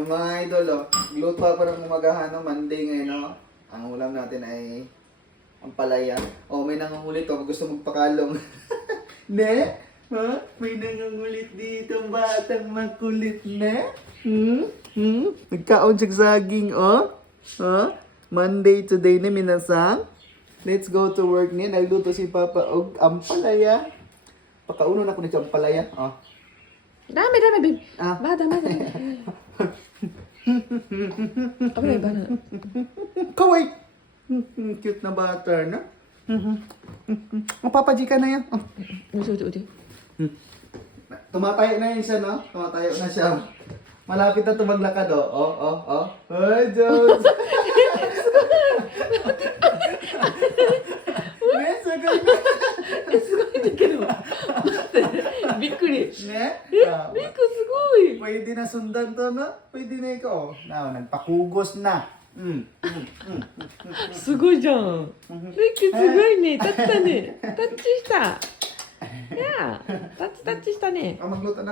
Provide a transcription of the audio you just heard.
Yung mga idol, oh, gluto pa ng umagahan, no? Monday ngayon, no? Ang ulam natin ay ang palaya. Oh, may nangungulit, oh, gusto magpakalong. Ne? Ha? May nangungulit dito, batang makulit, ne? Nagkaon siya saging, oh. Oh? Monday today na minasang. Let's go to work niya. Nagluto si Papa og ampalaya. Pakauno na ko ni ampalaya. Oh. ダメダメベビー。あまだまだ。危ないバナナ。 Kaway! Cute na butter, no? Mapapa G ka na yan. Oh. おいしいおいしいおいしい。 Tumatayo na yun siya, no? Tumatayo na siya. Malapit na tumaglakad, oh. Oh, oh, oh. Ay, Diyos! Ne, sagay na. すごいんだけど。待って。びっくり。 Ne? え、リクすごい。 Pwede na sundan to, no? Pwede na ikaw. Na, nagpakugos na. すごいじゃん。リクすごいね。立ったね。タッチした。いや、タッチしたね。Magluto na